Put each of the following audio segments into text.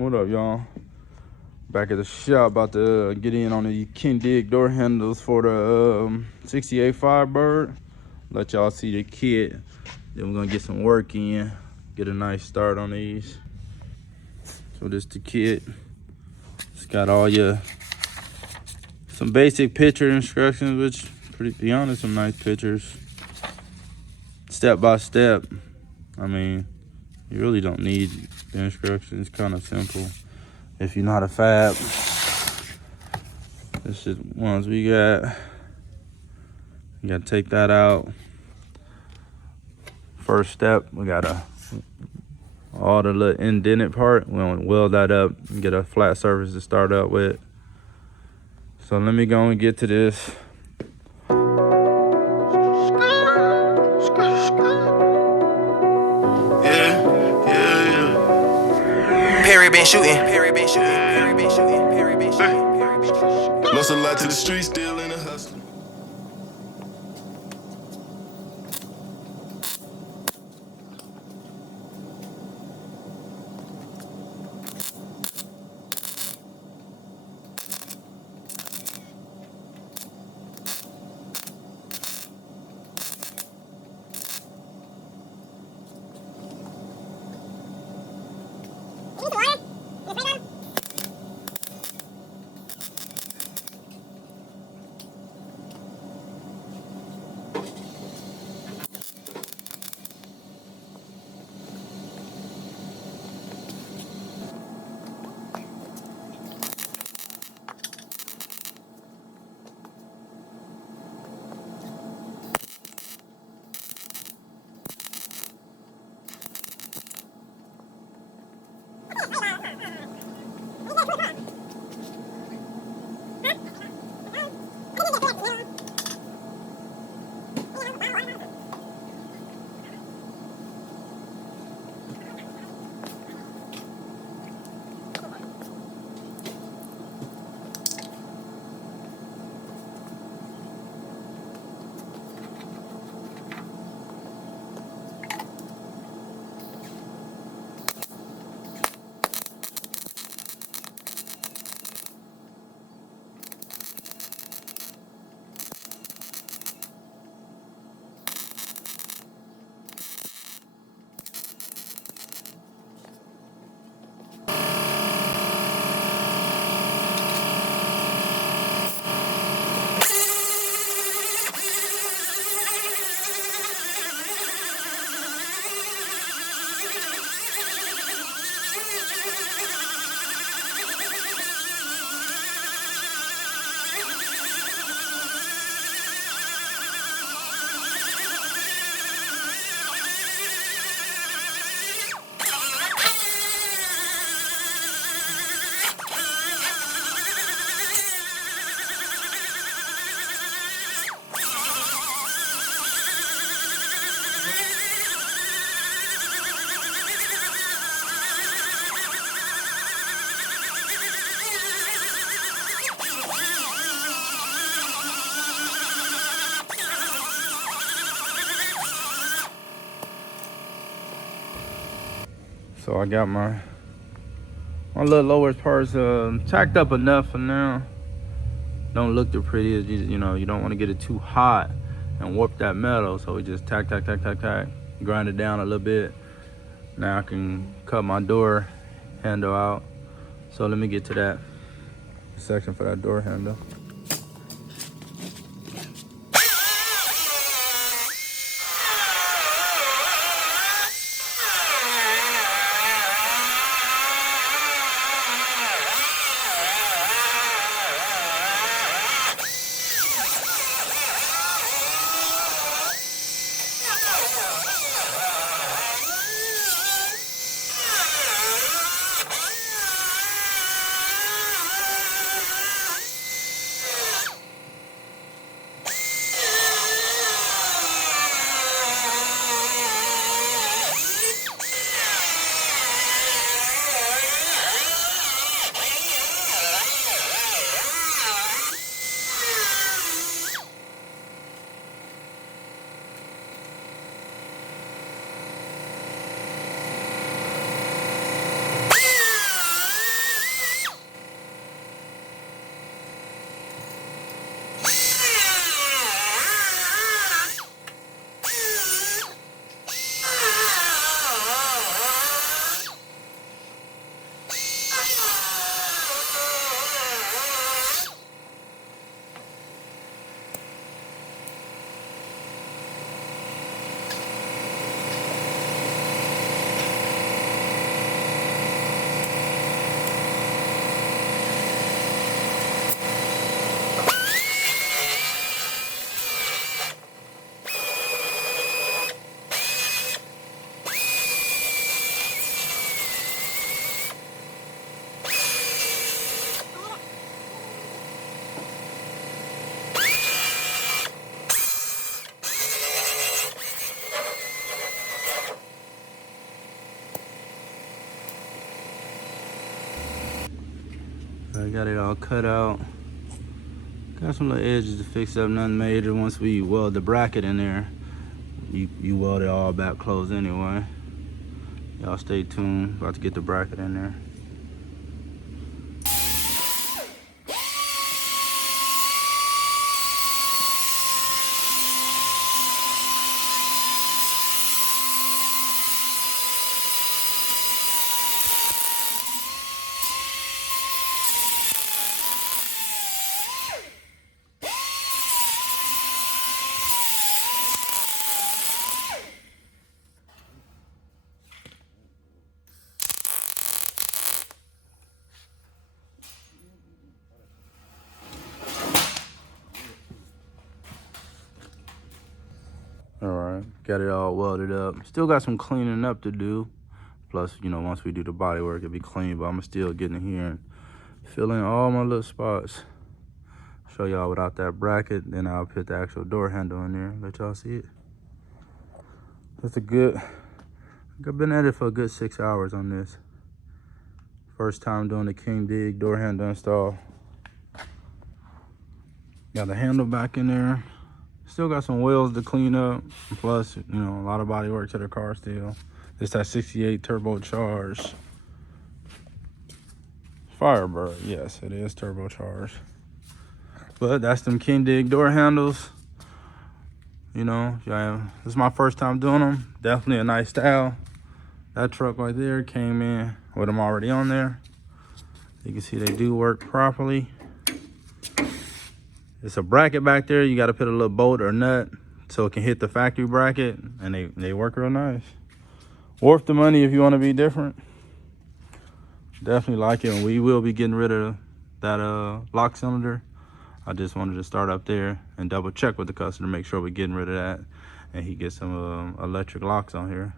What up, y'all? Back at the shop, about to get in on the Kindig door handles for the 68 Firebird. Let y'all see the kit. Then we're gonna get some work in, get a nice start on these. So this the kit. It's got all some basic picture instructions, which, pretty be honest, some nice pictures. Step by step. I mean, you really don't need the instructions. It's kind of simple if you know how to fab. This is ones we got. You gotta take that out. First step, we gotta all the little indented part. We want to weld that up and get a flat surface to start up with. So let me go and get to this. Perry been shooting. Perry been shooting. Perry been shooting. Perry been shooting. Perry been shooting. Lost a lot to the streets, still in a hustle. So I got my little lower parts tacked up enough for now. Don't look the prettiest. You know, you don't want to get it too hot and warp that metal. So we just tack, grind it down a little bit. Now I can cut my door handle out. So let me get to that section for that door handle. I got it all cut out. Got some little edges to fix up, nothing major. Once we weld the bracket in there, you weld it all back closed anyway. Y'all stay tuned, about to get the bracket in there. All right, got it all welded up. Still got some cleaning up to do. Plus, you know, once we do the body work, it'll be clean, but I'm still getting in here and filling all my little spots. Show y'all without that bracket, then I'll put the actual door handle in there, let y'all see it. That's a good, I've been at it for a good 6 hours on this. First time doing the Kindig door handle install. Got the handle back in there. Still got some wheels to clean up. Plus, you know, a lot of body work to the car still. It's that 68 turbocharged Firebird. Yes, it is turbocharged. But that's them Kindig door handles. You know, yeah, this is my first time doing them. Definitely a nice style. That truck right there came in with them already on there. You can see they do work properly. It's a bracket back there. You got to put a little bolt or nut so it can hit the factory bracket, and they work real nice. Worth the money if you want to be different. Definitely like it, and we will be getting rid of that lock cylinder. I just wanted to start up there and double check with the customer, make sure we're getting rid of that, and he gets some electric locks on here.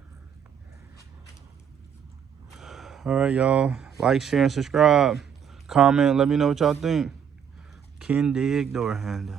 All right, y'all, like, share, and subscribe. Comment, let me know what y'all think. Kindig door handle.